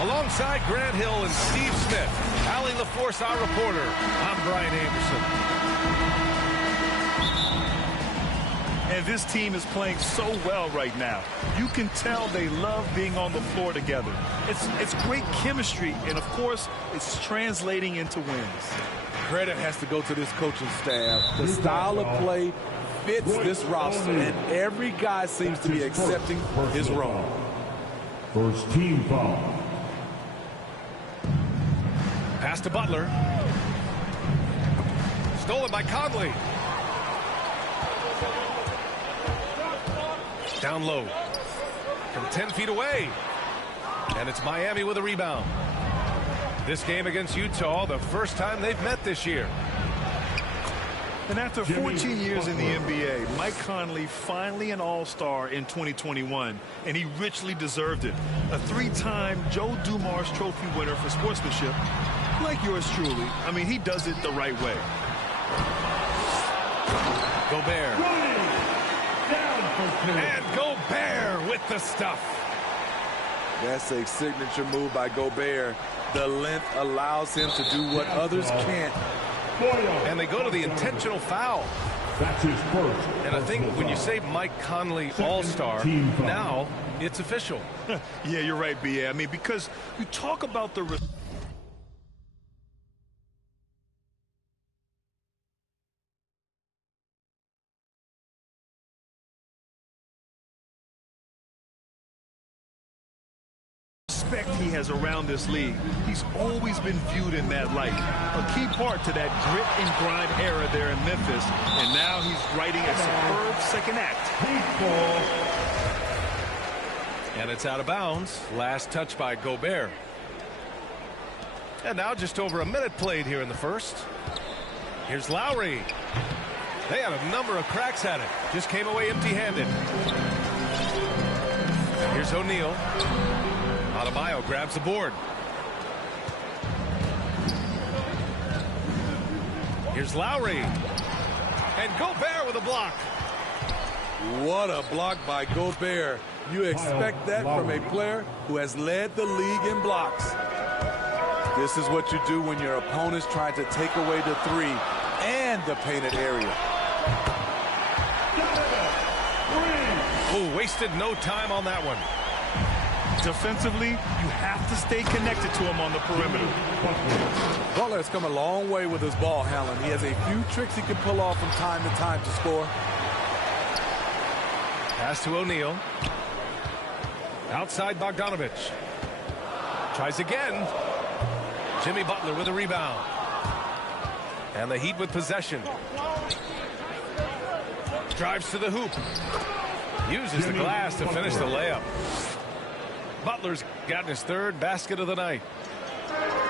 Alongside Grant Hill and Steve Smith, Allie LaForce, our reporter, I'm Brian Anderson. And this team is playing so well right now. You can tell they love being on the floor together. It's great chemistry, and of course, it's translating into wins. Credit has to go to this coaching staff. The style of play fits this roster, and every guy seems to be accepting his role. First team foul. Pass to Butler. Stolen by Conley. Down low. From 10 feet away. And it's Miami with a rebound. This game against Utah, the first time they've met this year. And after 14 years in the NBA, Mike Conley finally an all-star in 2021, and he richly deserved it. A three-time Joe Dumars Trophy winner for sportsmanship, like yours truly. I mean, he does it the right way. Gobert. And Gobert with the stuff. That's a signature move by Gobert. The length allows him to do what others can't. And they go to the intentional foul. That's his first. And I think when you say Mike Conley all-star, now it's official. Yeah, you're right, B.A. I mean, because you talk about the respect he has around this league. He's always been viewed in that light. A key part to that grit and grind era there in Memphis. And now he's writing a superb second act. And it's out of bounds. Last touch by Gobert. And now just over a minute played here in the first. Here's Lowry. They had a number of cracks at it. Just came away empty-handed. Here's O'Neal. Adebayo grabs the board. Here's Lowry. And Gobert with a block. What a block by Gobert. You expect that from a player who has led the league in blocks. This is what you do when your opponent's trying to take away the three and the painted area. Oh, wasted no time on that one. Defensively, you have to stay connected to him on the perimeter. Butler has come a long way with his ball handling. He has a few tricks he can pull off from time to time to score. Pass to O'Neal. Outside Bogdanovich. Tries again. Jimmy Butler with a rebound. And the Heat with possession. Drives to the hoop. Uses the glass to finish the layup. Butler's gotten his third basket of the night.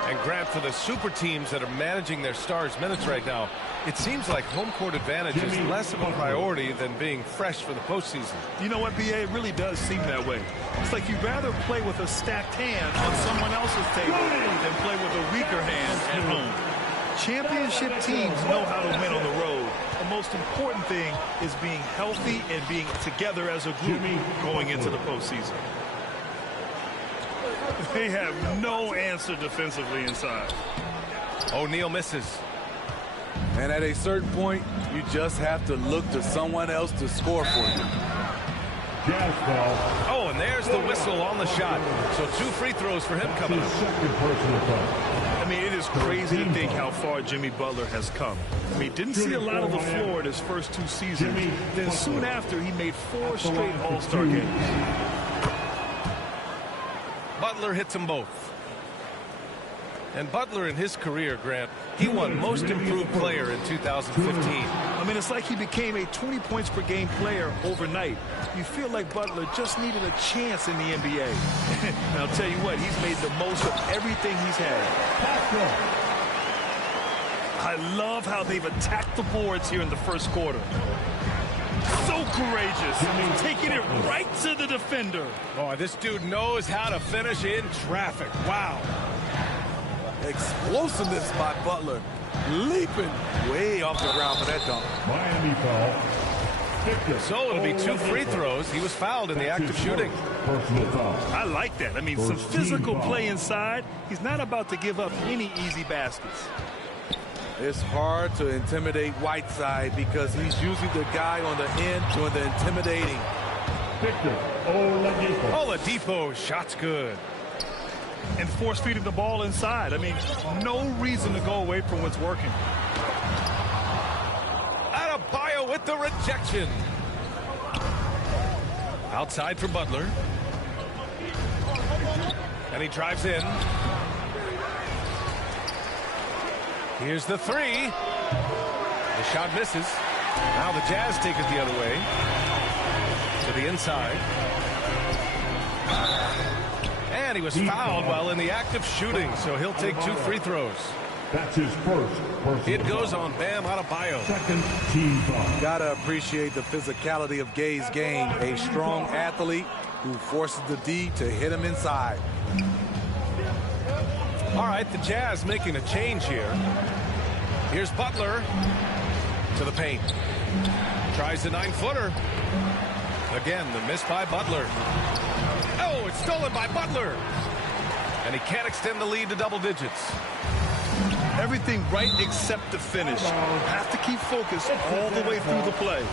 And Grant, for the super teams that are managing their stars' minutes right now, it seems like home court advantage is less of a priority than being fresh for the postseason. You know what, B.A.? It really does seem that way. It's like you'd rather play with a stacked hand on someone else's table than play with a weaker hand at home. Championship teams know how to win on the road. The most important thing is being healthy and being together as a group going into the postseason. They have no answer defensively inside. O'Neal misses. And at a certain point, you just have to look to someone else to score for you. Oh, and there's the whistle on the shot. So 2 free throws for him coming up. I mean, it is crazy to think how far Jimmy Butler has come. I mean, didn't see a lot of the floor in his first 2 seasons. Then soon after, he made 4 straight All-Star games. Butler hits them both. And Butler in his career, Grant, he won Most Improved Player in 2015. I mean, it's like he became a 20 points per game player overnight. You feel like Butler just needed a chance in the NBA. And I'll tell you what, he's made the most of everything he's had. I love how they've attacked the boards here in the first quarter. So courageous, taking it right to the defender. Oh, this dude knows how to finish in traffic. Wow. Explosiveness by Butler. Leaping way off the ground for that dunk. Miami foul. So it'll be 2 free throws. He was fouled in the act of shooting. I like that. I mean, some physical play inside. He's not about to give up any easy baskets. It's hard to intimidate Whiteside because he's usually the guy on the end doing the intimidating. Oladipo, shot's good. And force-feeding the ball inside. I mean, no reason to go away from what's working. Adebayo with the rejection. Outside for Butler. And he drives in. Here's the 3. The shot misses. Now the Jazz take it the other way. To the inside. And he was fouled while in the act of shooting, so he'll take 2 free throws. That's his first. It goes on Bam Adebayo. Second team foul. Gotta appreciate the physicality of Gay's game. A strong athlete who forces the D to hit him inside. All right, the Jazz making a change here. Here's Butler to the paint. Tries the 9-footer. Again, the miss by Butler. Oh, it's stolen by Butler. And he can't extend the lead to double digits. Everything right except the finish. Have to keep focused all the way through the play.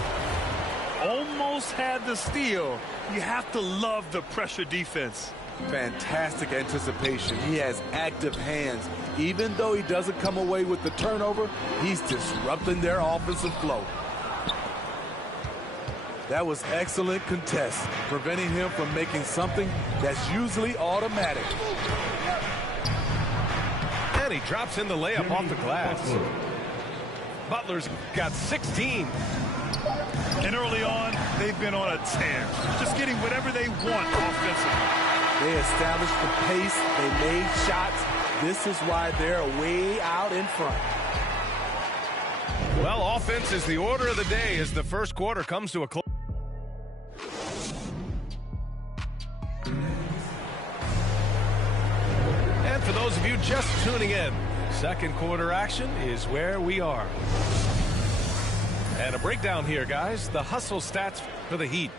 Almost had the steal. You have to love the pressure defense. Fantastic anticipation. He has active hands. Even though he doesn't come away with the turnover, he's disrupting their offensive flow. That was excellent contest, preventing him from making something that's usually automatic. And he drops in the layup off the glass. Butler's got 16. And early on, they've been on a tear. Just getting whatever they want offensively. They established the pace. They made shots. This is why they're way out in front. Well, offense is the order of the day as the first quarter comes to a close. And for those of you just tuning in, second quarter action is where we are. And a breakdown here, guys. The hustle stats for the Heat.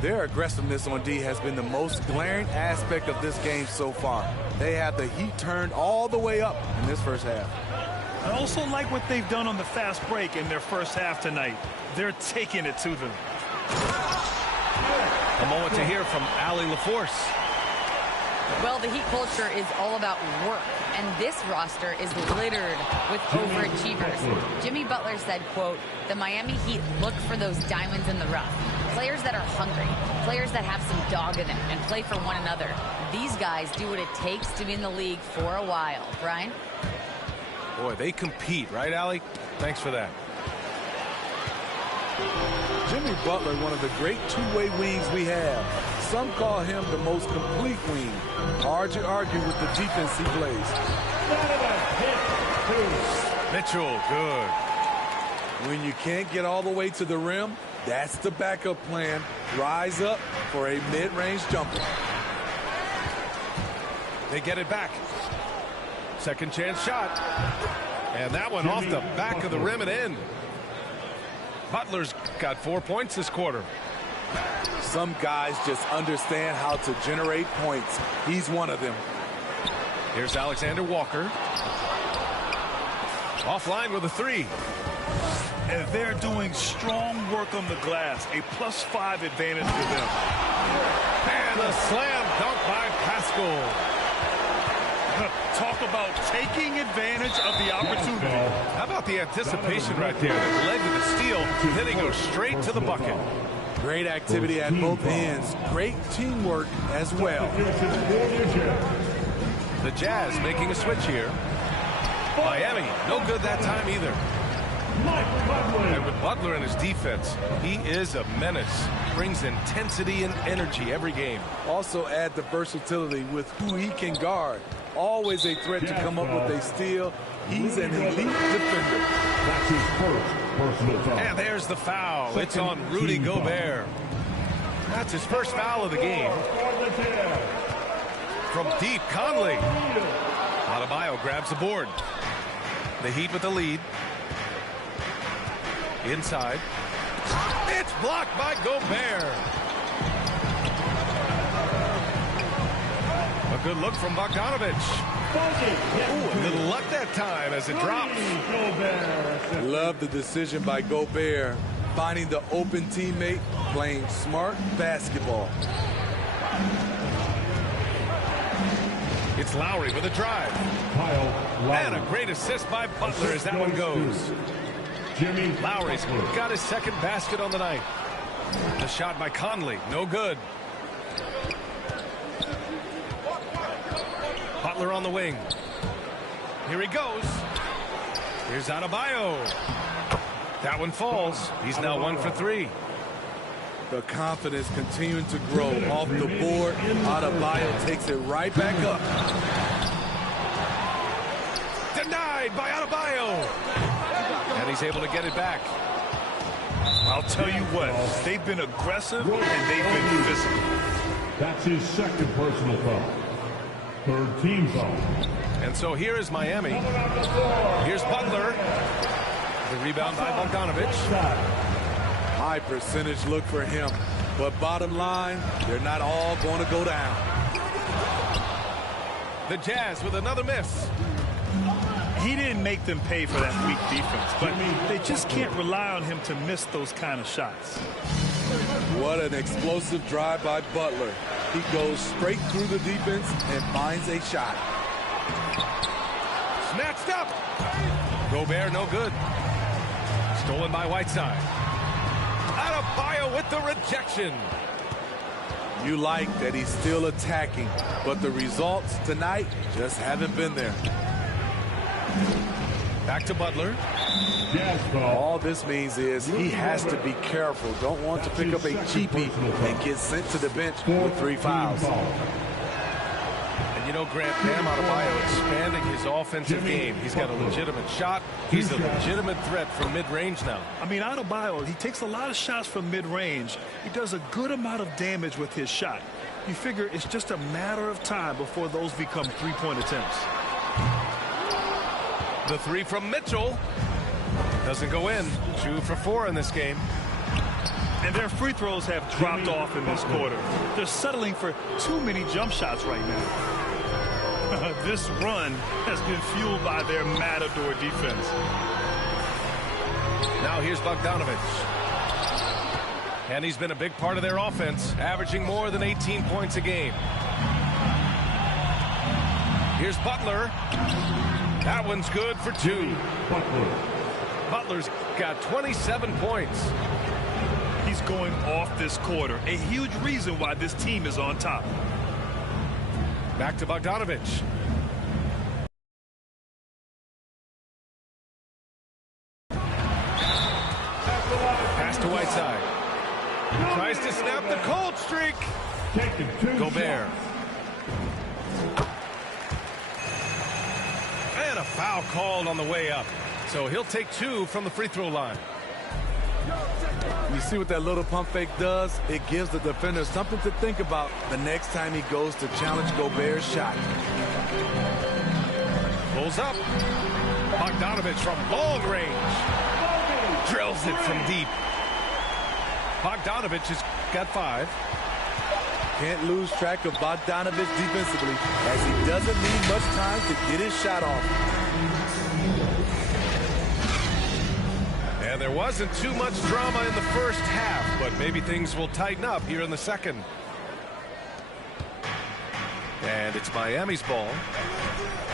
Their aggressiveness on D has been the most glaring aspect of this game so far. They have the Heat turned all the way up in this first half. I also like what they've done on the fast break in their first half tonight. They're taking it to them. A moment to hear from Allie LaForce. Well, the Heat culture is all about work, and this roster is littered with overachievers. Jimmy Butler said, quote, "The Miami Heat look for those diamonds in the rough. Players that are hungry, players that have some dog in them and play for one another. These guys do what it takes to be in the league for a while." Brian? Boy, they compete, right, Allie? Thanks for that. Jimmy Butler, one of the great two-way wings we have. Some call him the most complete wing. Hard to argue with the defense he plays. Mitchell, good. When you can't get all the way to the rim, that's the backup plan. Rise up for a mid-range jumper. They get it back. Second chance shot. And that one off the back of the rim and in. Butler's got 4 points this quarter. Some guys just understand how to generate points. He's one of them. Here's Alexander Walker. Offline with a 3. And they're doing strong work on the glass. A +5 advantage for them. And a slam dunk by Pascal. Talk about taking advantage of the opportunity. How about the anticipation right there that led to the steal, then he goes straight to the bucket. Great activity at both ends. Great teamwork as well. The Jazz making a switch here. Miami, no good that time either. And with Butler in his defense, he is a menace. Brings intensity and energy every game. Also add the versatility with who he can guard. Always a threat to come up with a steal. He's an elite defender. That's his first personal foul. And there's the foul. It's on Rudy Gobert. That's his first foul of the game. From deep, Conley. Adebayo grabs the board. The Heat with the lead. Inside. It's blocked by Gobert. A good look from Bogdanovich. Ooh, a little luck that time as it drops. Love the decision by Gobert, finding the open teammate, playing smart basketball. It's Lowry with a drive. And a great assist by Butler as that one goes. Lowry's got his second basket on the night. The shot by Conley, no good. Butler on the wing. Here he goes. Here's Adebayo. That one falls. He's now 1 for 3. The confidence continuing to grow off the board. Adebayo takes it right back up. Denied by Adebayo. And he's able to get it back. I'll tell you what, they've been aggressive and they've been physical. That's his second personal foul. Third team foul. And so here is Miami. Here's Butler. The rebound by Bogdanovich. High percentage look for him. But bottom line, they're not all going to go down. The Jazz with another miss. He didn't make them pay for that weak defense, but they just can't rely on him to miss those kind of shots. What an explosive drive by Butler. He goes straight through the defense and finds a shot. Snatched up. Gobert, no good. Stolen by Whiteside. Adebayo with the rejection. You like that he's still attacking, but the results tonight just haven't been there. Back to Butler. All this means is he has to be careful. Don't want to pick up a cheapie and get sent to the bench with 3 fouls. And you know, Grant, Bam Adebayo expanding his offensive game. He's got a legitimate shot. He's a legitimate threat from mid-range now. I mean, Adebayo, he takes a lot of shots from mid-range. He does a good amount of damage with his shot. You figure it's just a matter of time before those become three-point attempts. The 3 from Mitchell doesn't go in. 2 for 4 in this game. And their free throws have dropped off in this quarter. They're settling for too many jump shots right now. This run has been fueled by their matador defense. Now here's Bogdanovich. And he's been a big part of their offense, averaging more than 18 points a game. Here's Butler. That one's good for 2. Butler's got 27 points. He's going off this quarter. A huge reason why this team is on top. Back to Bogdanovich. Pass to Whiteside. Tries to snap the cold streak. Gobert. And a foul called on the way up. So he'll take 2 from the free throw line. You see what that little pump fake does? It gives the defender something to think about the next time he goes to challenge Gobert's shot. Pulls up. Bogdanovich from long range. Drills it from deep. Bogdanovich has got 5. Can't lose track of Bogdanovich defensively, as he doesn't need much time to get his shot off. And there wasn't too much drama in the first half, but maybe things will tighten up here in the second. And it's Miami's ball.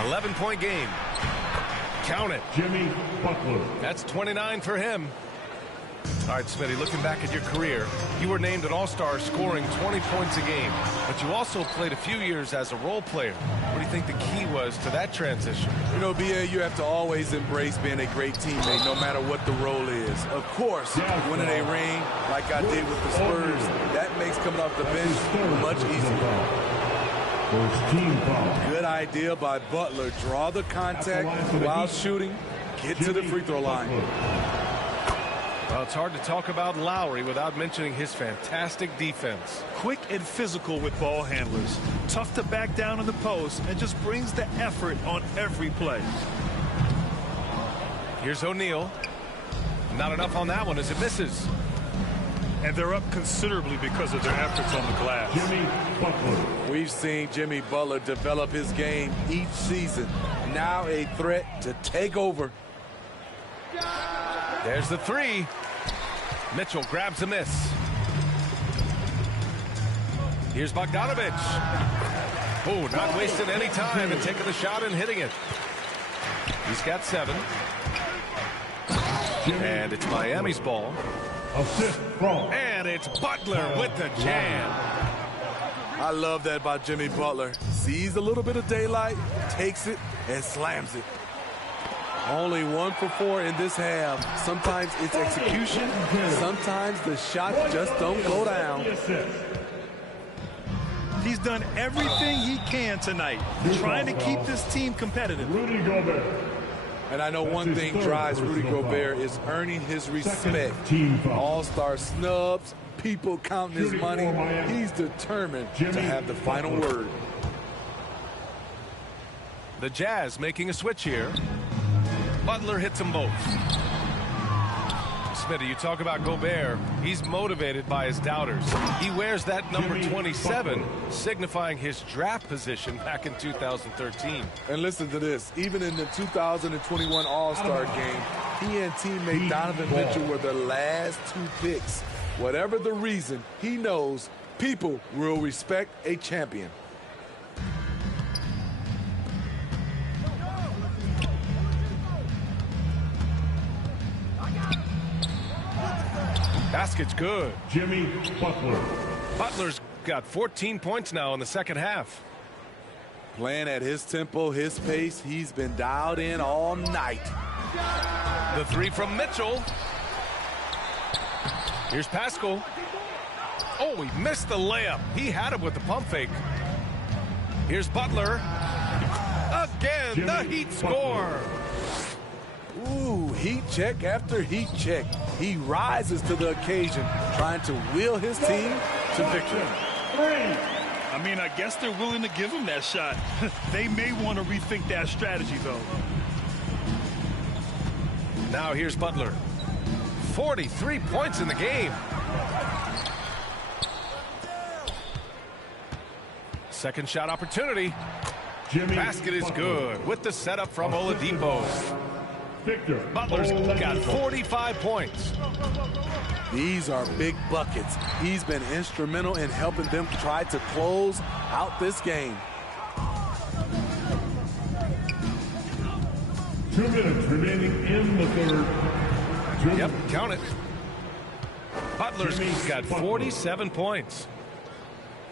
11-point game. Count it. Jimmy Butler. That's 29 for him. All right, Smitty, looking back at your career, you were named an all-star scoring 20 points a game, but you also played a few years as a role player. What do you think the key was to that transition? You know, B.A., you have to always embrace being a great teammate, no matter what the role is. Of course, winning a ring like I did with the Spurs, that makes coming off the bench much easier. First team foul. Good idea by Butler. Draw the contact while shooting. Get to the free throw line. Well, it's hard to talk about Lowry without mentioning his fantastic defense. Quick and physical with ball handlers. Tough to back down in the post and just brings the effort on every play. Here's O'Neal. Not enough on that one as it misses. and they're up considerably because of their efforts on the glass. Jimmy Butler. We've seen Jimmy Butler develop his game each season. Now a threat to take over. There's the three. Mitchell grabs a miss. Here's Bogdanovich. Oh, not wasting any time and taking the shot and hitting it. He's got 7. And it's Miami's ball. Assist from. And it's Butler with the jam. I love that about Jimmy Butler. Sees a little bit of daylight, takes it, and slams it. Only 1 for 4 in this half. Sometimes it's execution. Sometimes the shots just don't go down. He's done everything he can tonight, trying to keep this team competitive. Rudy Gobert. And I know one thing drives Rudy Gobert is earning his respect. All-star snubs, people counting his money. He's determined to have the final word. The Jazz making a switch here. Butler hits them both. Smitty, you talk about Gobert. He's motivated by his doubters. He wears that number 27, signifying his draft position back in 2013. And listen to this. Even in the 2021 All-Star game, he and teammate Donovan Mitchell were the last 2 picks. Whatever the reason, he knows people will respect a champion. Basket's good. Jimmy Butler. Butler's got 14 points now in the second half. Playing at his tempo, his pace, he's been dialed in all night. The 3 from Mitchell. Here's Pascal. Oh, he missed the layup. He had it with the pump fake. Here's Butler. Again, the Heat score. Ooh, heat check after heat check. He rises to the occasion, trying to wheel his team to victory. I mean, I guess they're willing to give him that shot. They may want to rethink that strategy, though. Now here's Butler. 43 points in the game. Second shot opportunity. Basket is good with the setup from Oladipo. Butler's got 45 points. These are big buckets. He's been instrumental in helping them try to close out this game. 2 minutes remaining in the third. Yep, count it. Butler's got 47 points.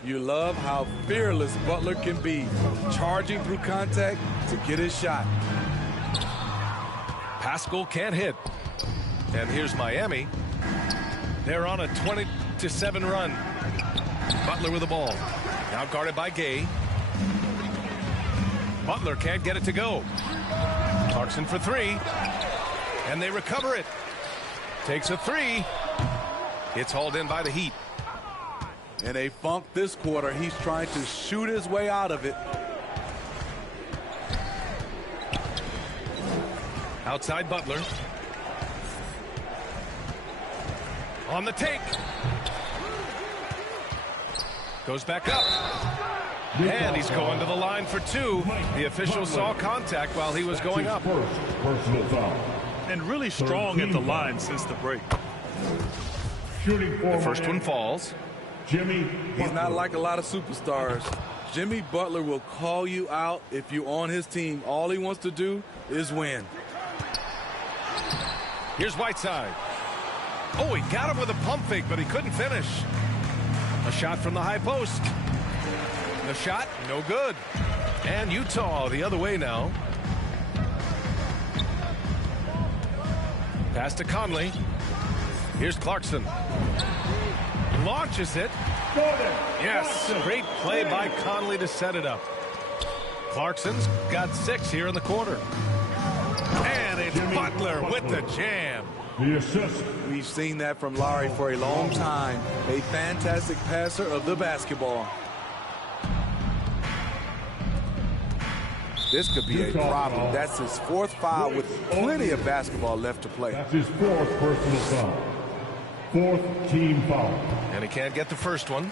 You love how fearless Butler can be, charging through contact to get his shot. Pascal can't hit. And here's Miami. They're on a 20-7 run. Butler with the ball. Now guarded by Gay. Butler can't get it to go. Clarkson for 3. And they recover it. Takes a 3. It's hauled in by the Heat. In a funk this quarter, he's trying to shoot his way out of it. Outside Butler. On the take. Goes back up. And he's going to the line for 2. The official saw contact while he was going up. First personal foul. And really strong at the line since the break. Shooting for The first one falls. Jimmy. He's not like a lot of superstars. Jimmy Butler will call you out if you're on his team. All he wants to do is win. Here's Whiteside. Oh, he got him with a pump fake, but he couldn't finish. A shot from the high post. The shot, no good. And Utah the other way now. Pass to Conley. Here's Clarkson. Launches it. Yes, great play by Conley to set it up. Clarkson's got 6 here in the quarter. And it's Butler with the jam. The assist. We've seen that from Larry for a long time. A fantastic passer of the basketball. This could be a problem. That's his 4th foul with plenty of basketball left to play. That's his 4th personal foul. Fourth team foul. And he can't get the first one.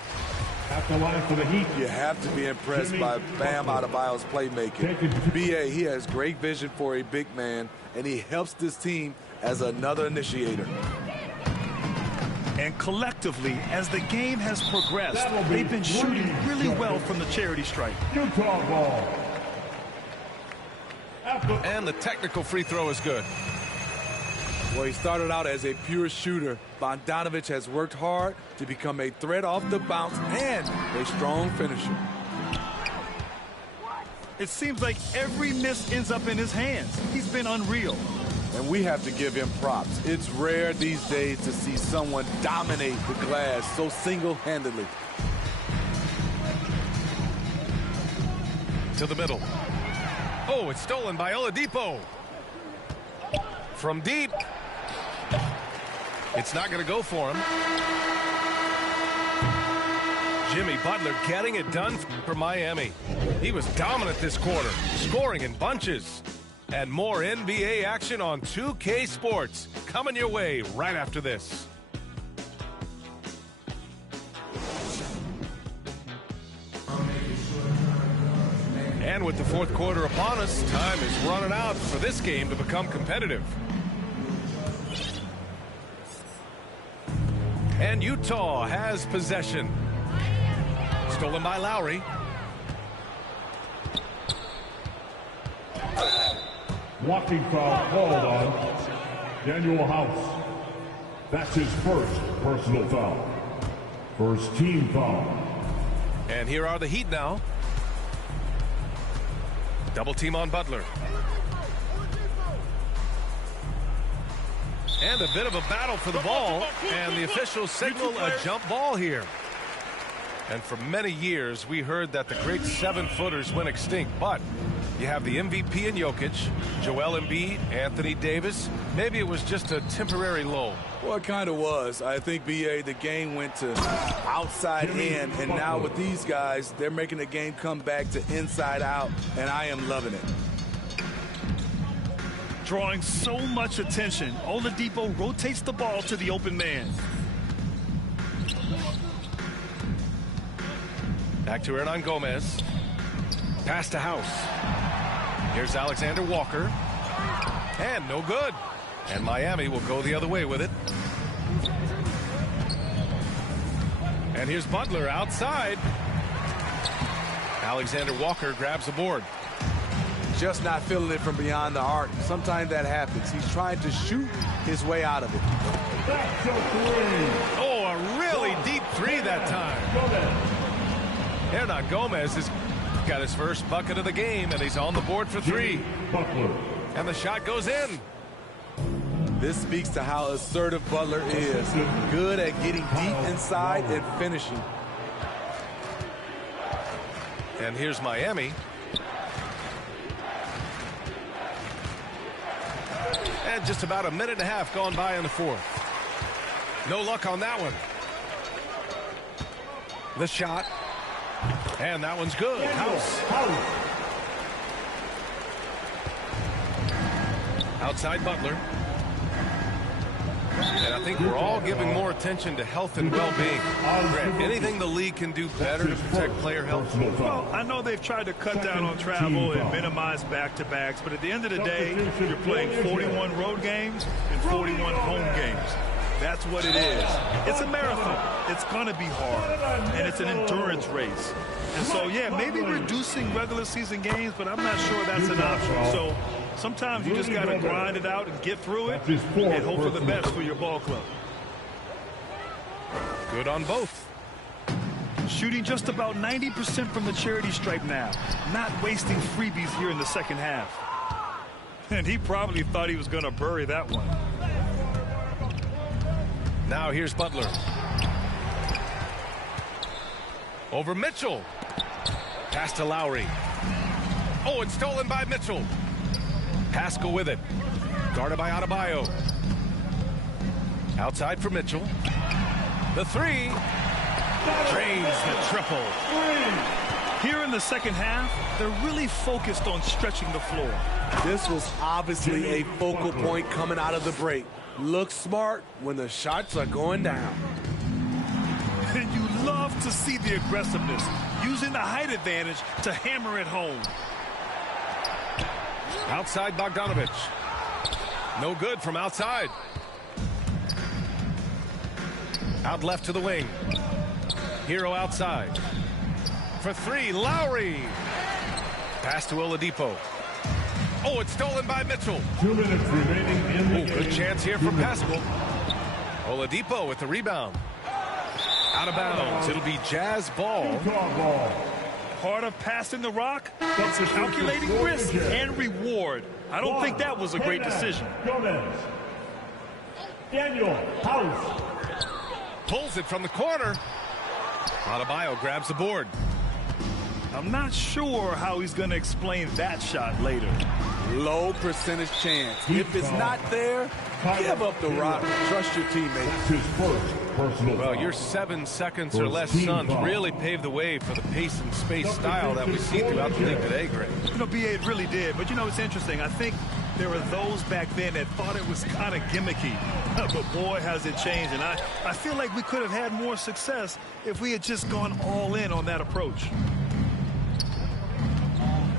At the line for the Heat. You have to be impressed by Bam Adebayo's playmaking. B.A., he has great vision for a big man, and he helps this team as another initiator. And collectively, as the game has progressed, they've been shooting really well from the charity stripe. Utah ball. And the technical free throw is good. Well, he started out as a pure shooter. Bogdanovich has worked hard to become a threat off the bounce and a strong finisher. It seems like every miss ends up in his hands. He's been unreal. And we have to give him props. It's rare these days to see someone dominate the glass so single-handedly. To the middle. Oh, it's stolen by Oladipo. From deep. It's not going to go for him. Jimmy Butler getting it done for Miami. He was dominant this quarter, scoring in bunches. And more NBA action on 2K Sports coming your way right after this. And with the fourth quarter upon us, time is running out for this game to become competitive. And Utah has possession. Stolen by Lowry. Walking foul called on Daniel House. That's his first personal foul. First team foul. And here are the Heat now. Double team on Butler. And a bit of a battle for the ball. And the officials signal a jump ball here. And for many years, we heard that the great 7-footers went extinct. But you have the MVP in Jokic, Joel Embiid, Anthony Davis. Maybe it was just a temporary lull. Well, it kind of was. I think, B.A., the game went to outside in, and now with these guys, they're making the game come back to inside out, and I am loving it. Drawing so much attention, Oladipo rotates the ball to the open man. Back to Hernan Gomez. Pass to House. Here's Alexander Walker. And no good. And Miami will go the other way with it. And here's Butler outside. Alexander Walker grabs the board. Just not feeling it from beyond the arc. Sometimes that happens. He's trying to shoot his way out of it. That's a three. Oh, a really deep three that time. Hernan Gomez has got his first bucket of the game, and he's on the board for three. Butler. And the shot goes in. This speaks to how assertive Butler is. Good at getting deep inside and finishing. And here's Miami. And just about a minute and a half gone by in the fourth. No luck on that one. The shot. And that one's good. House. Outside Butler. And I think we're all giving more attention to health and well-being. Grant, anything the league can do better to protect player health? Well, I know they've tried to cut down on travel and minimize back-to-backs, but at the end of the day, you're playing 41 road games and 41 home games. That's what it is. It's a marathon. It's going to be hard, and it's an endurance race. And so, yeah, maybe reducing regular season games, but I'm not sure that's an option. So sometimes you just got to grind it out and get through it and hope for the best for your ball club. Good on both. Shooting just about 90% from the charity stripe now. Not wasting freebies here in the second half. And he probably thought he was going to bury that one. Now here's Butler. Over Mitchell. Pass to Lowry. Oh, it's stolen by Mitchell. Pascal with it. Guarded by Adebayo. Outside for Mitchell. The three. Drains the triple. Here in the second half, they're really focused on stretching the floor. This was obviously a focal point coming out of the break. Look smart when the shots are going down. And you love to see the aggressiveness, using the height advantage to hammer it home. Outside Bogdanovich. No good from outside. Out left to the wing. Hero outside. For three, Lowry. Pass to Oladipo. Oh, it's stolen by Mitchell. 2 minutes remaining in the game. Good chance here for Pascal. Oladipo with the rebound. Out of bounds. It'll be Jazz ball. Utah ball. Part of passing the rock, it's calculating risk and reward. I don't think that was a great decision. Gomez. Daniel House. Pulls it from the corner. Adebayo grabs the board. I'm not sure how he's going to explain that shot later. Low percentage chance. If it's not there, give up the rock. Trust your teammates. That's his first personal Well, foul. your 7 seconds or First less team Suns foul. really paved the way for the pace and space style that we see throughout the league today, Greg. You know, BA, it really did. But, you know, it's interesting. I think there were those back then that thought it was kind of gimmicky. But, boy, has it changed. And I feel like we could have had more success if we had just gone all in on that approach.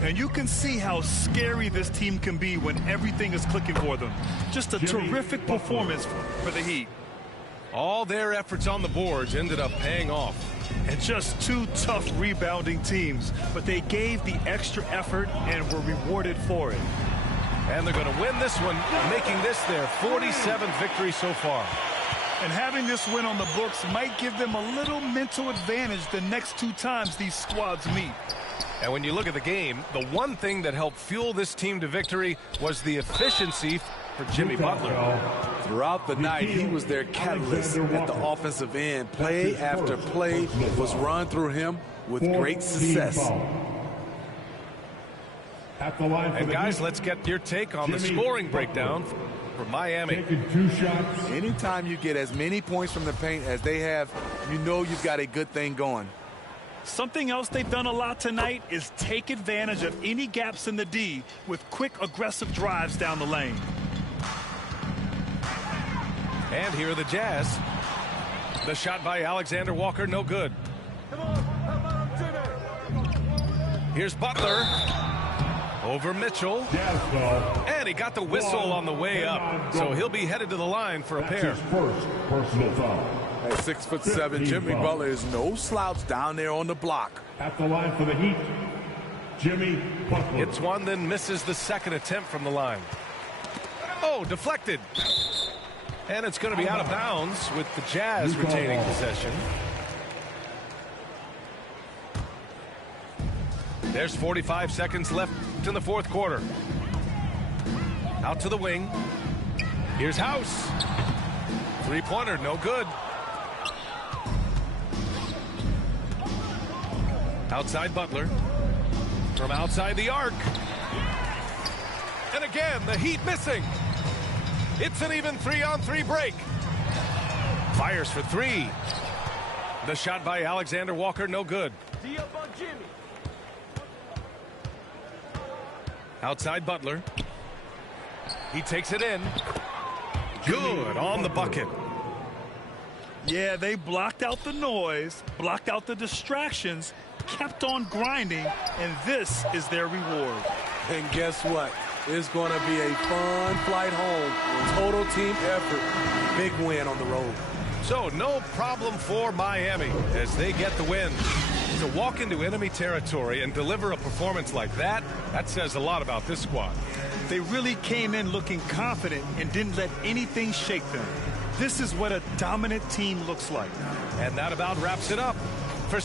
And you can see how scary this team can be when everything is clicking for them. Just a terrific performance for the Heat. All their efforts on the boards ended up paying off. And just two tough rebounding teams. But they gave the extra effort and were rewarded for it. And they're going to win this one, making this their 47th victory so far. And having this win on the books might give them a little mental advantage the next 2 times these squads meet. And when you look at the game, the one thing that helped fuel this team to victory was the efficiency for Jimmy Butler. Throughout the night, he was their catalyst at the offensive end. Play after play was run through him with great success. At the line for And the guys, Heat, let's get your take on the Jimmy scoring Butler. breakdown for Miami. taking 2 shots. Anytime you get as many points from the paint as they have, you know you've got a good thing going. Something else they've done a lot tonight is take advantage of any gaps in the D with quick, aggressive drives down the lane. And here are the Jazz. The shot by Alexander Walker, no good. Here's Butler. Over Mitchell. Jazz ball. And he got the whistle on the way up. So he'll be headed to the line for a That's pair. his first personal foul. At 6'7", Jimmy Butler is no slouch down there on the block. At the line for the Heat, Jimmy Butler. Hits one, then misses the second attempt from the line. Oh, deflected. And it's going to be out of bounds with the Jazz retaining possession. There's 45 seconds left in the fourth quarter. Out to the wing. Here's House. Three-pointer, no good. Outside Butler. From outside the arc. And again, the Heat missing. It's an even 3-on-3 break. Fires for 3. The shot by Alexander Walker, no good. Outside Butler. He takes it in. Good on the bucket. Yeah, they blocked out the noise, blocked out the distractions, kept on grinding, and this is their reward. And guess what? It's going to be a fun flight home. Total team effort. Big win on the road. So no problem for Miami as they get the win. To walk into enemy territory and deliver a performance like that, that says a lot about this squad. They really came in looking confident and didn't let anything shake them. This is what a dominant team looks like. And that about wraps it up. For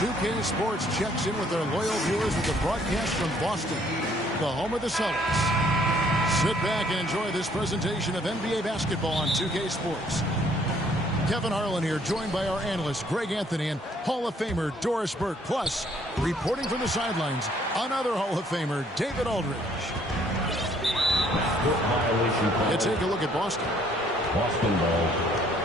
2K Sports checks in with their loyal viewers with the broadcast from Boston, the home of the Celtics. Sit back and enjoy this presentation of NBA basketball on 2K Sports. Kevin Harlan here, joined by our analyst Greg Anthony and Hall of Famer Doris Burke. Plus, reporting from the sidelines, another Hall of Famer, David Aldridge. Let's take a look at Boston. Boston ball.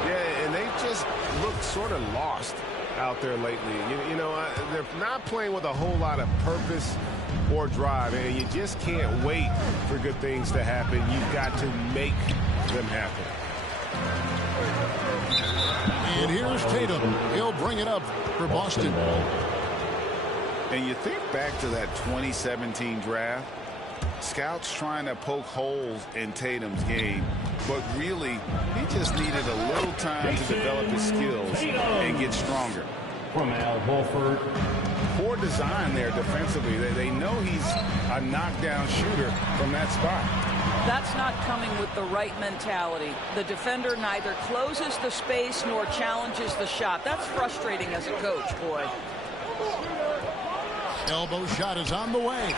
Yeah, and they just looked sort of lost out there lately. You know, they're not playing with a whole lot of purpose or drive, and you just can't wait for good things to happen. You've got to make them happen. And here's Tatum. He'll bring it up for Boston. And you think back to that 2017 draft, scouts trying to poke holes in Tatum's game, but really, he just needed a little time to develop his skills and get stronger. From Al Horford. Poor design there defensively. They know he's a knockdown shooter from that spot. That's not coming with the right mentality. The defender neither closes the space nor challenges the shot. That's frustrating as a coach, boy. Elbow shot is on the way.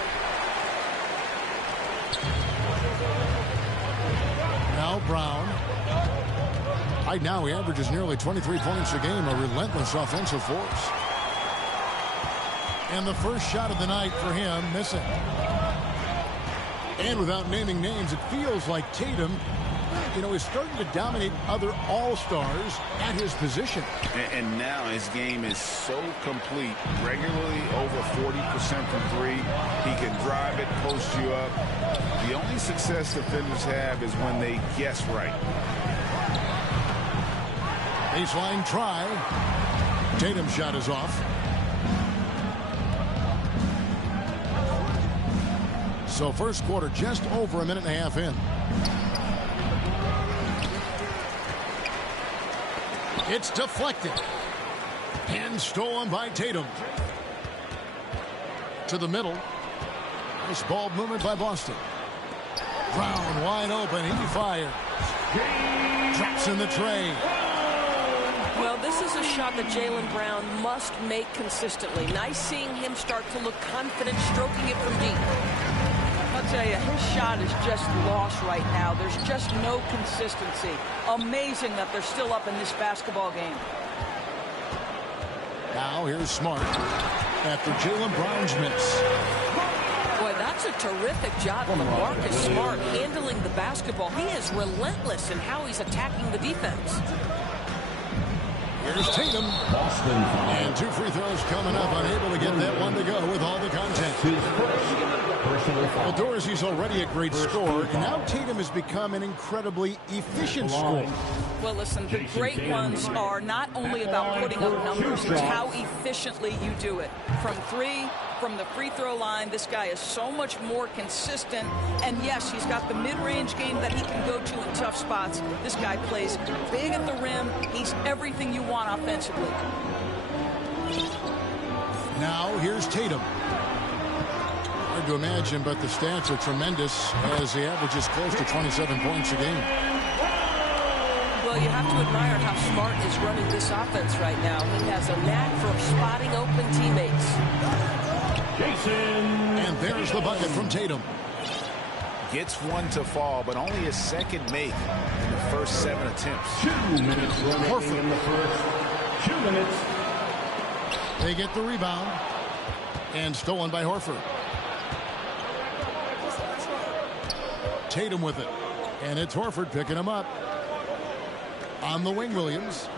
Now Brown. Right now he averages nearly 23 points a game, a relentless offensive force. And the first shot of the night for him, missing. And without naming names, it feels like Tatum, you know, is starting to dominate other all-stars at his position. And now his game is so complete. Regularly over 40% from three. He can drive it, post you up. The only success defenders have is when they guess right. Baseline try. Tatum's shot is off. So first quarter just over a minute and a half in. It's deflected. And stolen by Tatum. To the middle. Nice ball movement by Boston. Brown wide open. He fires. Drops in the tray. Well, this is a shot that Jaylen Brown must make consistently. Nice seeing him start to look confident, stroking it from deep. I'll tell you, his shot is just lost right now. There's just no consistency. Amazing that they're still up in this basketball game. Now here's Smart after Jaylen Brown's miss. Boy, that's a terrific job of Marcus Smart handling the basketball. He is relentless in how he's attacking the defense. Here's Tatum. And two free throws coming up. Unable to get that one to go with all the content. Well, Doris, he's already a great scorer. And now Tatum has become an incredibly efficient scorer. Well, listen, the great ones are not only about putting up numbers, it's how efficiently you do it. From three, from the free throw line, this guy is so much more consistent. And yes, he's got the mid-range game that he can go to in tough spots. This guy plays big at the rim. He's everything you want offensively. Now here's Tatum. Hard to imagine, but the stats are tremendous as he averages close to 27 points a game. Well, you have to admire how Smart is running this offense right now. He has a knack for spotting open teammates. And there's the bucket from Tatum. Gets one to fall, but only his second make in the first 7 attempts. 2 minutes remaining in the first. 2 minutes. They get the rebound. And stolen by Horford. Tatum with it. And it's Horford picking him up. On the wing, Williams.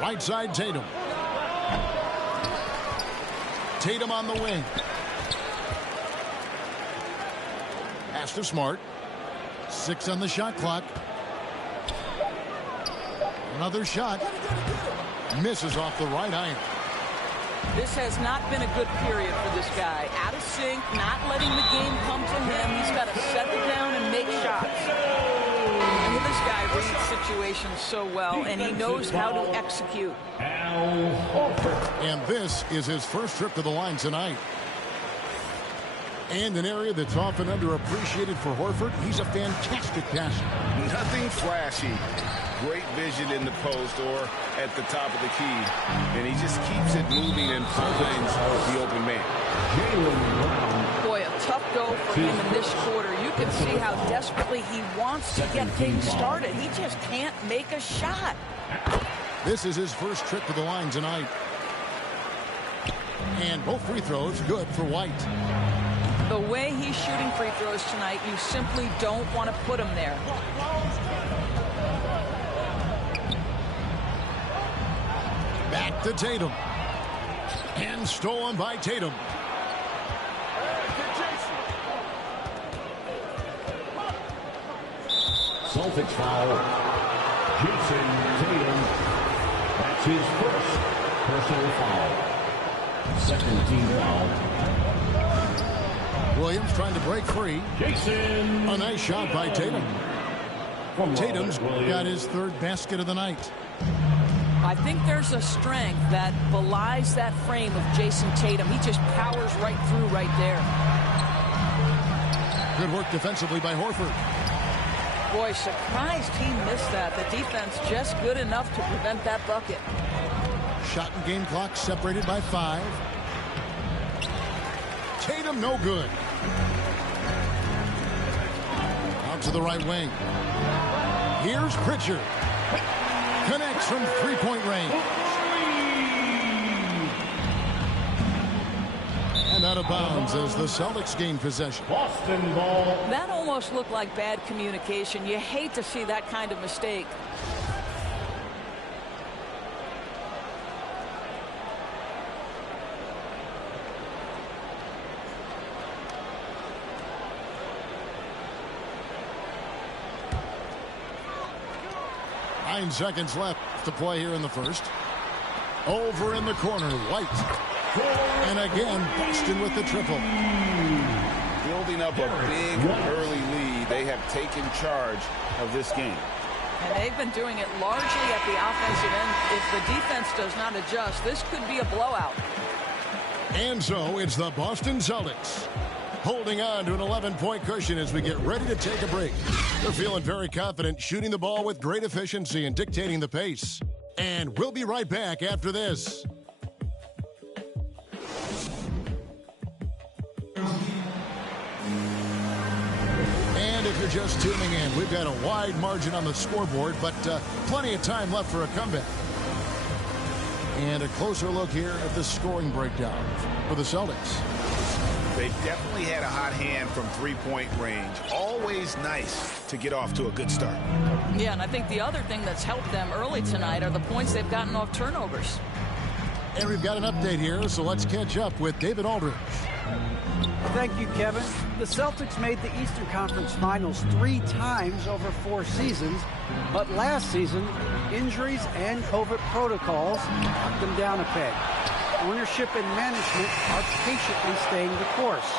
Right side, Tatum. Tatum on the wing. Pass to Smart. 6 on the shot clock. Another shot. Misses off the right iron. This has not been a good period for this guy. Out of sync, not letting the game come to him. He's got to settle down and make shots. And this guy reads situations so well, and he knows how to execute. And this is his first trip to the line tonight. And an area that's often underappreciated for Horford, he's a fantastic passer. Nothing flashy. Great vision in the post or at the top of the key. And he just keeps it moving and finds the open man. Boy, a tough go for him in this quarter. You can see how desperately he wants to get things started. He just can't make a shot. This is his first trip to the line tonight. And both free throws good for White. The way he's shooting free throws tonight, you simply don't want to put him there. Back to Tatum. And stolen by Tatum. Celtics foul. Jason Tatum. That's his first personal foul. Second team foul. Williams trying to break free. Jason. A nice shot by Tatum. Tatum's got his third basket of the night. I think there's a strength that belies that frame of Jason Tatum. He just powers right through right there. Good work defensively by Horford. Boy, surprised he missed that. The defense just good enough to prevent that bucket. Shot and game clock separated by 5. Tatum no good. Out to the right wing. Here's Pritchard. Connects from three-point range. And out of bounds as the Celtics gain possession. Boston ball. That almost looked like bad communication. You hate to see that kind of mistake. Nine seconds left to play here in the first. Over in the corner, White. And again, Boston with the triple. Building up a big early lead, they have taken charge of this game. And they've been doing it largely at the offensive end. If the defense does not adjust, this could be a blowout. And so it's the Boston Celtics holding on to an 11-point cushion as we get ready to take a break. They're feeling very confident, shooting the ball with great efficiency and dictating the pace. And we'll be right back after this. And if you're just tuning in, we've got a wide margin on the scoreboard, but plenty of time left for a comeback. And a closer look here at the scoring breakdown for the Celtics. They definitely had a hot hand from three-point range. Always nice to get off to a good start. Yeah, and I think the other thing that's helped them early tonight are the points they've gotten off turnovers. And we've got an update here, so let's catch up with David Aldridge. Thank you, Kevin. The Celtics made the Eastern Conference Finals 3 times over 4 seasons, but last season, injuries and COVID protocols knocked them down a peg. Ownership and management are patiently staying the course.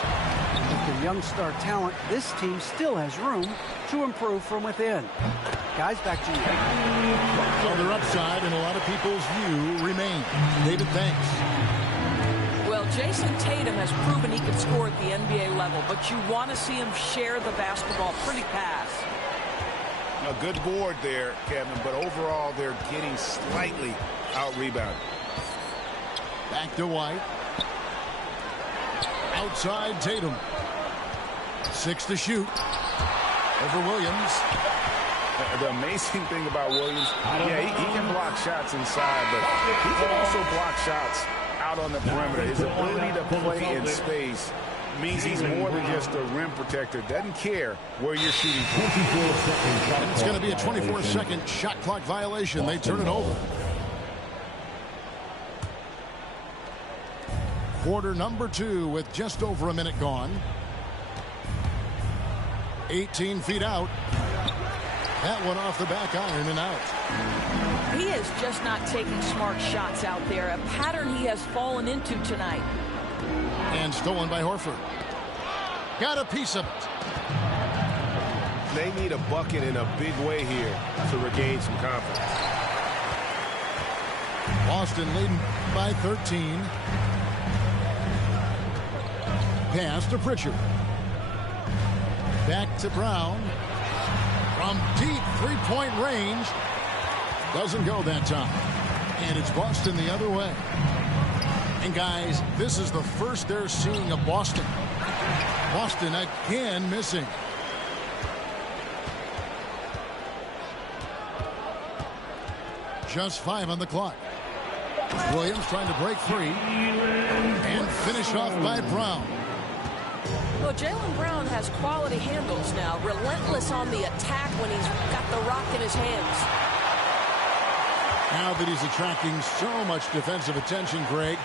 With their young star talent, this team still has room to improve from within. Guys, back to you. Well, their upside in a lot of people's view remains. David, thanks. Well, Jason Tatum has proven he can score at the NBA level, but you want to see him share the basketball pretty fast. A good board there, Kevin, but overall they're getting slightly out-rebounded. Back to White. Outside Tatum. 6 to shoot. Over Williams. The amazing thing about Williams, yeah, he can block shots inside, but he can also block shots out on the perimeter. His ability to play in space means he's more than just a rim protector. Doesn't care where you're shooting from. And it's going to be a 24-second shot clock violation. They turn it over. Quarter number 2 with just over a minute gone. 18 feet out. That one off the back iron and out. He is just not taking smart shots out there, a pattern he has fallen into tonight. And stolen by Horford. Got a piece of it. They need a bucket in a big way here to regain some confidence. Boston leading by 13. Pass to Pritchard. Back to Brown. From deep three-point range. Doesn't go that time. And it's Boston the other way. And guys, this is the first they're seeing of Boston. Boston again missing. Just 5 on the clock. Williams trying to break free. And finish off by Brown. Well, Jaylen Brown has quality handles now. Relentless on the attack when he's got the rock in his hands. Now that he's attracting so much defensive attention, Greg,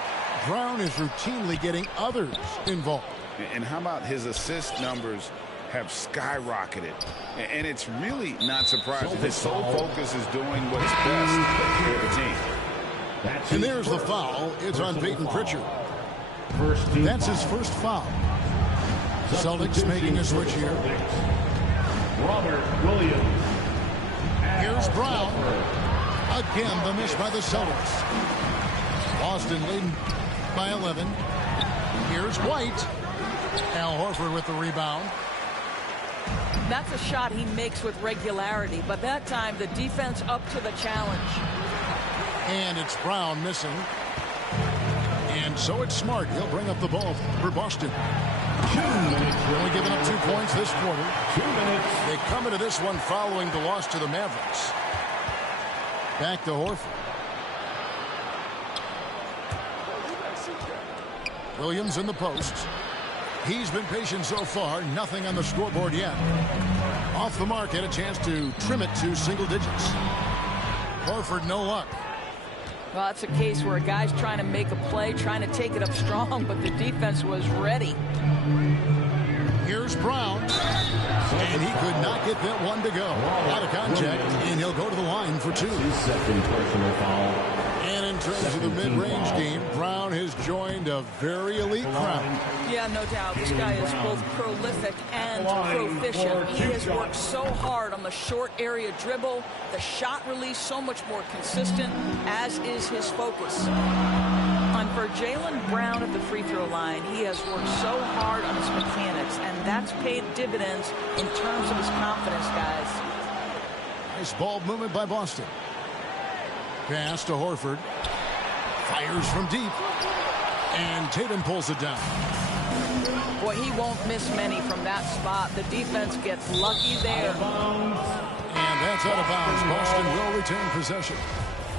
Brown is routinely getting others involved. And how about his assist numbers have skyrocketed? And it's really not surprising. His sole focus is doing what's best for the team. And there's the foul. It's on Peyton Pritchard. That's his first foul. Celtics making a switch here. Robert Williams. Here's Brown. Again, the miss by the Celtics. Boston leading by 11. Here's White. Al Horford with the rebound. That's a shot he makes with regularity, but that time the defense up to the challenge. And it's Brown missing. And so it's Smart. He'll bring up the ball for Boston. 2 minutes. Only giving up 2 points this quarter. 2 minutes. They come into this one following the loss to the Mavericks. Back to Horford. Williams in the post. He's been patient so far. Nothing on the scoreboard yet. Off the mark, had a chance to trim it to single digits. Horford, no luck. Well, that's a case where a guy's trying to make a play, trying to take it up strong, but the defense was ready. Here's Brown. And he could not get that one to go. Out of contact, and he'll go to the line for 2. Second personal foul. And in terms of the mid-range game, Brown has joined a very elite crowd. Yeah, no doubt. This guy is both prolific and proficient. He has worked so hard on the short area dribble, the shot release so much more consistent, as is his focus. And for Jaylen Brown at the free throw line, he has worked so hard on his mechanics, and that's paid dividends in terms of his confidence, guys. Nice ball movement by Boston. Pass to Horford. Fires from deep. And Tatum pulls it down. Boy, he won't miss many from that spot. The defense gets lucky there. And that's out of bounds. Boston will retain possession.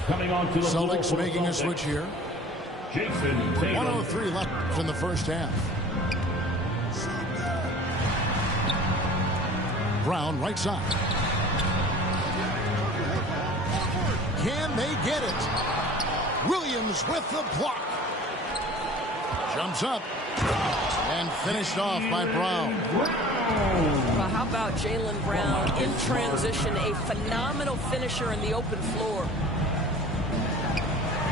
Coming on to the Celtics making a switch here. Jason Tatum. 1:03 left in the first half. Brown right side. Can they get it? Williams with the block. Jumps up. And finished off by Brown. Well, how about Jaylen Brown in transition? A phenomenal finisher in the open floor.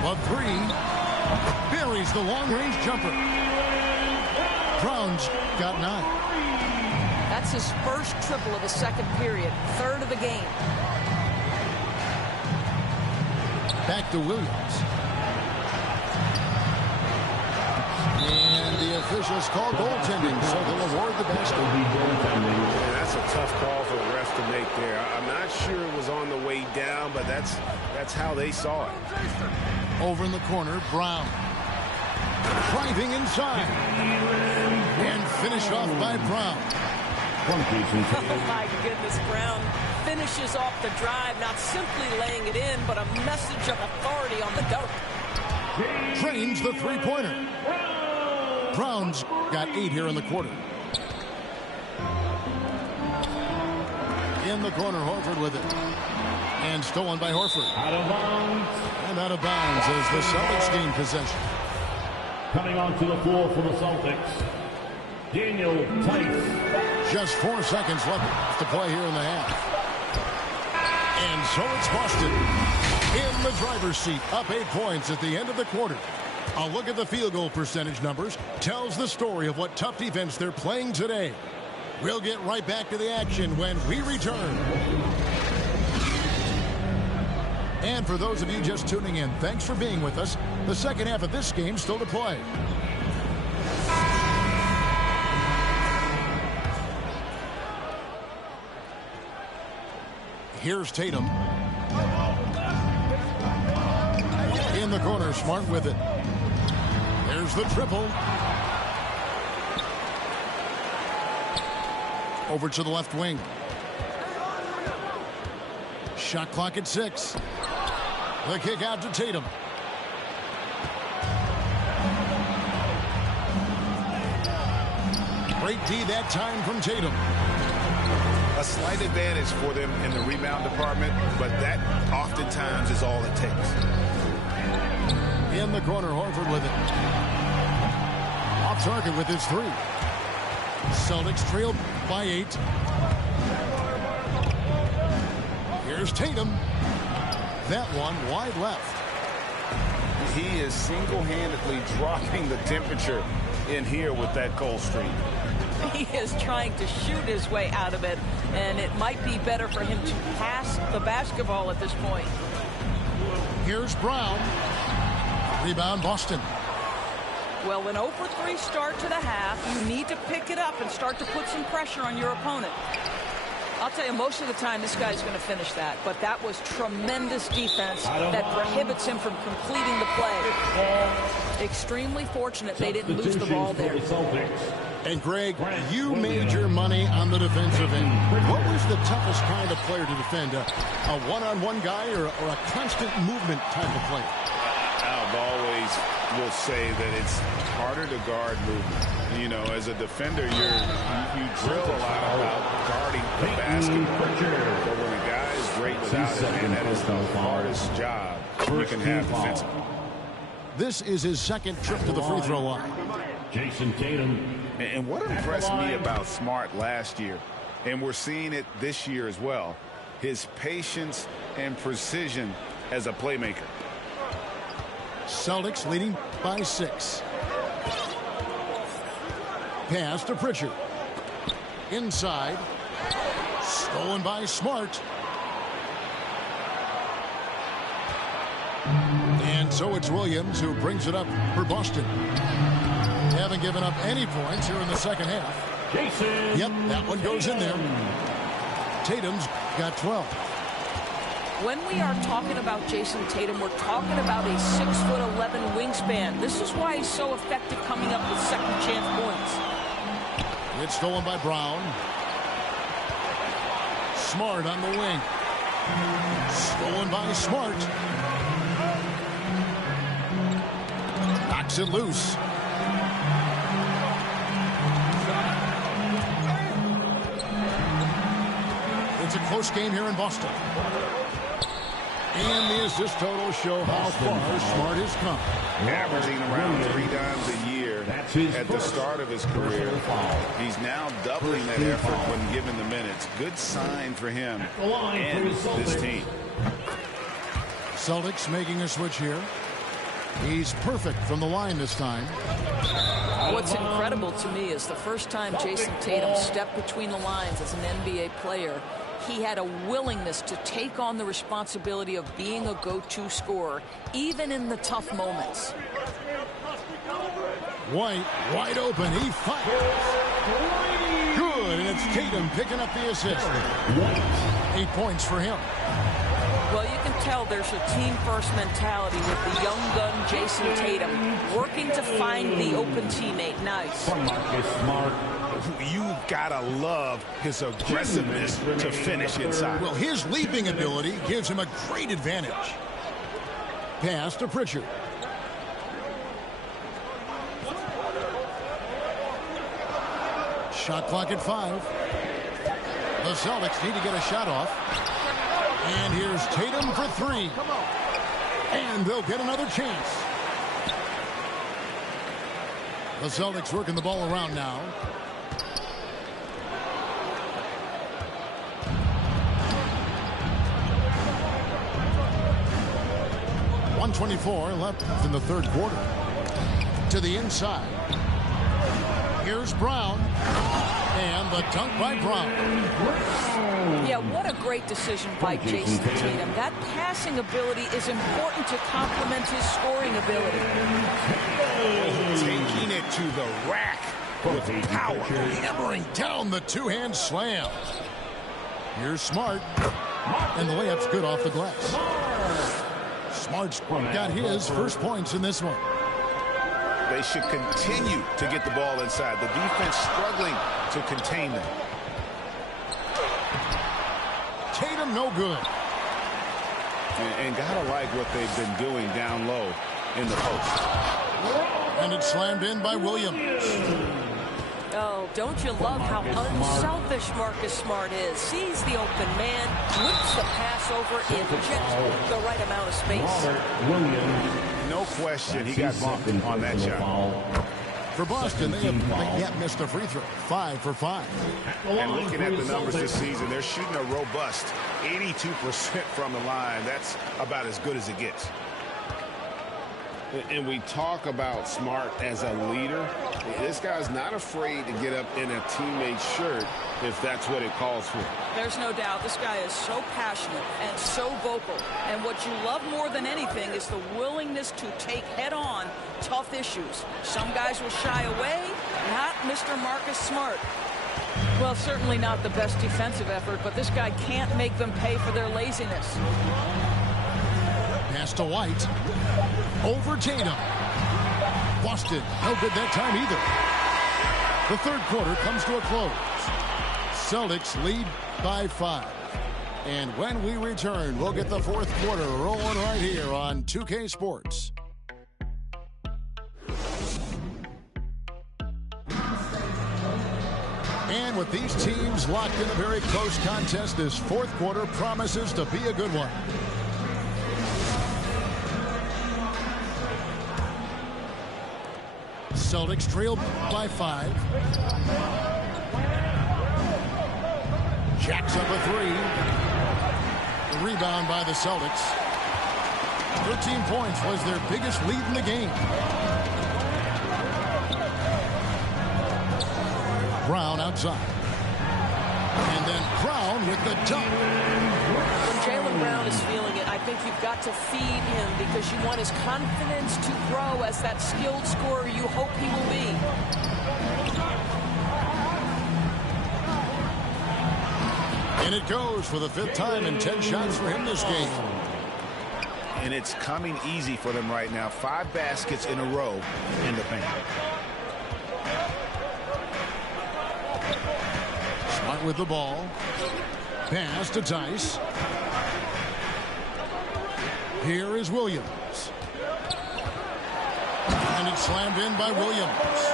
A 3. Buries the long-range jumper. Brown's got 9. That's his first triple of the second period. 3rd of the game. Back to Williams. And the officials call goaltending, so they'll award the basket. Yeah, that's a tough call for the ref to make there. I'm not sure it was on the way down, but that's how they saw it. Over in the corner, Brown. Driving inside. And finished off by Brown. Oh, my goodness, Brown finishes off the drive, not simply laying it in, but a message of authority on the dunk. Drains the three-pointer. Brown's got 8 here in the quarter. In the corner, Horford with it. And stolen by Horford. Out of bounds. And out of bounds as the Celtics gain possession. Coming onto the floor for the Celtics, Daniel Tice. Just 4 seconds left to play here in the half. And so it's Boston in the driver's seat, up 8 points at the end of the quarter. A look at the field goal percentage numbers tells the story of what tough defense they're playing today. We'll get right back to the action when we return. And for those of you just tuning in, thanks for being with us. The second half of this game still to play. Here's Tatum. In the corner, Smart with it. There's the triple. Over to the left wing. Shot clock at 6. The kick out to Tatum. Great D that time from Tatum. A slight advantage for them in the rebound department, but that oftentimes is all it takes. In the corner, Horford with it. Off target with his 3. Celtics trail by 8. Here's Tatum. That one wide left. He is single-handedly dropping the temperature in here with that cold streak. He is trying to shoot his way out of it, and it might be better for him to pass the basketball at this point. Here's Brown. Rebound, Boston. Well, an 0-for-3 start to the half. You need to pick it up and start to put some pressure on your opponent. I'll tell you, most of the time, this guy's going to finish that. But that was tremendous defense that prohibits him from completing the play. Extremely fortunate they didn't lose the ball there. And, Greg, you made your money on the defensive end. What was the toughest kind of player to defend? A one-on-one guy or a constant movement type of player? I've always will say that it's harder to guard movement. You know, as a defender, you drill a lot about guarding the basketball. But when a guy is great without it, and that is the hardest job you can have defensively. This is his second trip to the free throw line. Jason Tatum. And what impressed me about Smart last year, and we're seeing it this year as well, his patience and precision as a playmaker. Celtics leading by 6. Pass to Pritchard. Inside. Stolen by Smart. And so it's Williams who brings it up for Boston. They haven't given up any points here in the second half. Jason. Yep, that one goes in there. Tatum's got 12. When we are talking about Jason Tatum, we're talking about a 6'11" wingspan. This is why he's so effective coming up with second chance points. It's stolen by Brown. Smart on the wing. Stolen by Smart. Knocks it loose. It's a close game here in Boston. And the assist total show how far Smart has come. Averaging around 3 times a year at the start of his career. He's now doubling that effort when given the minutes. Good sign for him and this team. Celtics making a switch here. He's perfect from the line this time. What's incredible to me is the first time Jason Tatum stepped between the lines as an NBA player, he had a willingness to take on the responsibility of being a go-to scorer, even in the tough moments. White, wide open, he fires. Good, and it's Tatum picking up the assist. 8 points for him. Well, you can tell there's a team-first mentality with the young gun Jason Tatum working to find the open teammate. Nice. You've got to love his aggressiveness to finish inside. Well, his leaping ability gives him a great advantage. Pass to Pritchard. Shot clock at 5. The Celtics need to get a shot off. And here's Tatum for 3. And they'll get another chance. The Celtics working the ball around now. .124 left in the third quarter. To the inside. Here's Brown. And the dunk by Brown. Yeah, what a great decision by Jason Tatum. That passing ability is important to complement his scoring ability. Taking it to the rack with power. Hammering down the two-hand slam. Here's Smart. And the layup's good off the glass. Smart's got his first points in this one. They should continue to get the ball inside. The defense struggling to contain them. Tatum no good. And gotta like what they've been doing down low in the post. And it's slammed in by Williams. Oh, don't you love how unselfish Marcus Smart is? Sees the open man, whips the pass over in just the right amount of space. No question, he got bumped on that shot. For Boston, they have yet missed a free throw. 5 for 5. And looking at the numbers this season, they're shooting a robust 82% from the line. That's about as good as it gets. And we talk about Smart as a leader. This guy's not afraid to get up in a teammate's shirt if that's what it calls for. There's no doubt this guy is so passionate and so vocal. And what you love more than anything is the willingness to take head-on tough issues. Some guys will shy away, not Mr. Marcus Smart. Well, certainly not the best defensive effort, but this guy can't make them pay for their laziness. Pass to White. Over Tatum. Boston, no good that time either. The third quarter comes to a close. Celtics lead by 5. And when we return, we'll get the fourth quarter rolling right here on 2K Sports. And with these teams locked in a very close contest, this fourth quarter promises to be a good one. Celtics trail by 5. Jacks up a 3. Rebound by the Celtics. 13 points was their biggest lead in the game. Brown outside. And then Brown with the dunk. When Jaylen Brown is feeling it, I think you've got to feed him because you want his confidence to grow as that skilled scorer you hope he will be. And it goes for the 5th time and 10 shots for him this game. And it's coming easy for them right now. 5 baskets in a row in the paint. Smart with the ball. Pass to Tice. Here is Williams. And it's slammed in by Williams.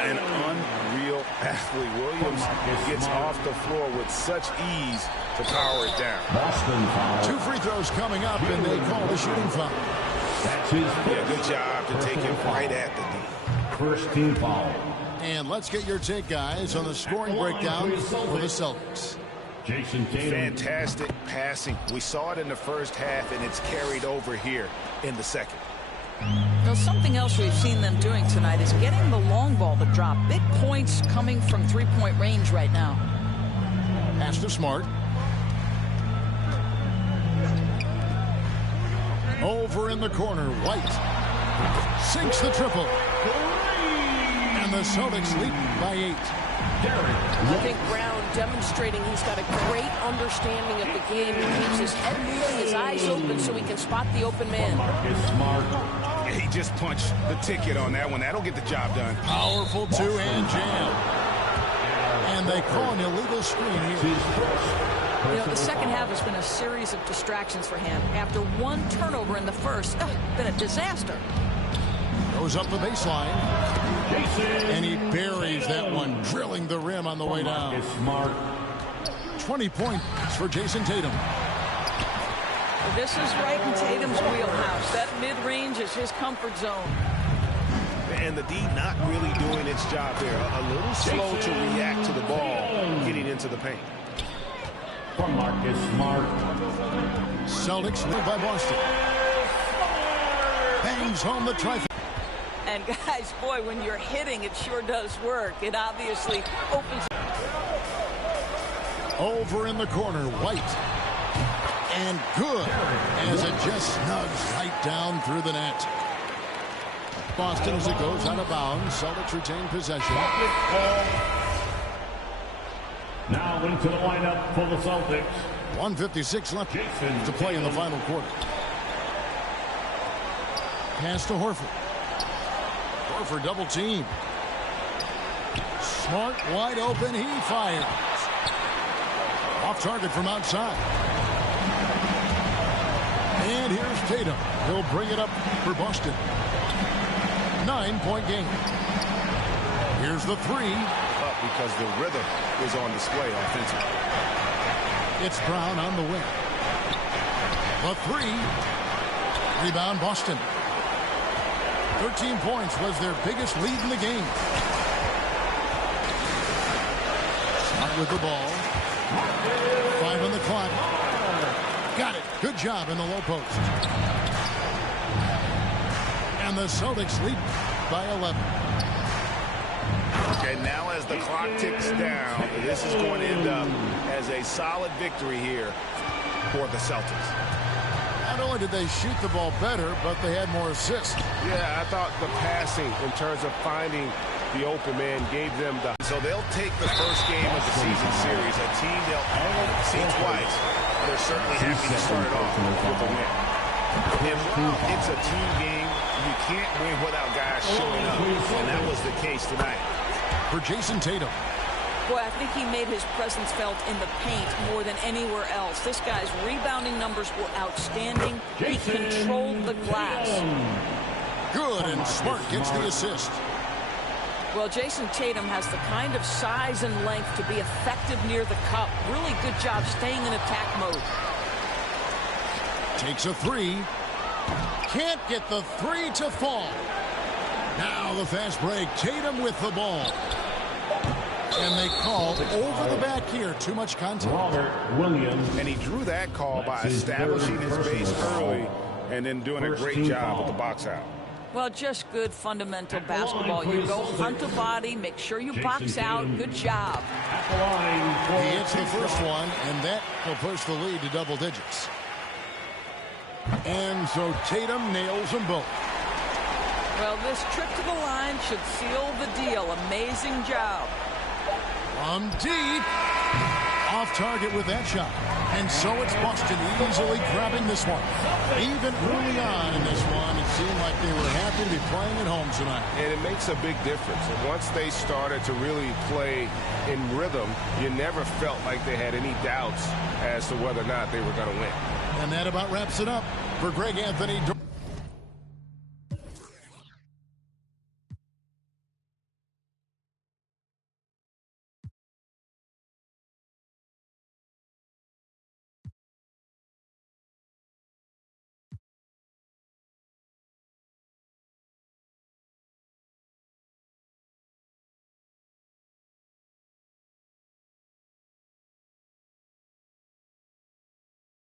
An unreal athlete. Williams gets off the floor with such ease to power it down. 2 free throws coming up, and they call the shooting foul. Yeah, good job to take it right at the D. First team foul. And let's get your take, guys, on the scoring breakdown for the Celtics. Jason Tatum. Fantastic passing. We saw it in the first half, and it's carried over here in the second. Now, something else we've seen them doing tonight is getting the long ball to drop. Big points coming from three-point range right now. Pass to Smart. Over in the corner, White sinks the triple. And the Celtics lead by 8. I think Brown demonstrating he's got a great understanding of the game. He keeps his head moving, his eyes open so he can spot the open man. He just punched the ticket on that one. That'll get the job done. Powerful two-hand jam. And they call an illegal screen here. You know, the second half has been a series of distractions for him. After one turnover in the first, been a disaster. Goes up the baseline. And he buries that one, drilling the rim on the way down. 20 points for Jason Tatum. This is right in Tatum's wheelhouse. That mid-range is his comfort zone. And the D not really doing its job there. A little slow to react to the ball getting into the paint. From Marcus Smart. Celtics lead by Boston. Bangs home the trifecta. And guys, boy, when you're hitting, it sure does work. It obviously opens. Over in the corner, White. And good, as it just snugs right down through the net. Boston, as it goes out of bounds. Celtics retain possession. Now into the lineup for the Celtics. 1:56 left to play in the final quarter. Pass to Horford. Horford double team. Smart wide open. He fires. Off target from outside. And here's Tatum. He'll bring it up for Boston. 9-point game. Here's the three. Up because the rhythm is on display offensively. It's Brown on the wing. The three. Rebound Boston. 13 points was their biggest lead in the game. Smart with the ball. 5 on the clock. Got it. Good job in the low post. And the Celtics lead by 11. Okay, now as the clock ticks down, this is going to end up as a solid victory here for the Celtics. Not only did they shoot the ball better, but they had more assists. Yeah, I thought the passing in terms of finding the open man gave them the... So they'll take the first game of the season series, a team they'll only see twice. They're certainly happy to start it off with a win. And while it's a team game, you can't win without guys showing up, and that was the case tonight. For Jason Tatum. Boy, I think he made his presence felt in the paint more than anywhere else. This guy's rebounding numbers were outstanding. He controlled the glass. Good, and Smart gets the assist. Well, Jason Tatum has the kind of size and length to be effective near the cup. Really good job staying in attack mode. Takes a three. Can't get the three to fall. Now the fast break. Tatum with the ball. And they call over the back here. Too much contact. Robert Williams. And he drew that call by establishing his base early and then doing a great job with the box out. Well, just good fundamental basketball. You go hunt a body, make sure you box out. Good job. He hits the first one, and that will push the lead to double digits. And so Tatum nails them both. Well, this trip to the line should seal the deal. Amazing job. From deep. Off target with that shot. And so it's Boston easily grabbing this one. Even early on in this one, it seemed like they were happy to be playing at home tonight. And it makes a big difference. And once they started to really play in rhythm, you never felt like they had any doubts as to whether or not they were going to win. And that about wraps it up. For Greg Anthony,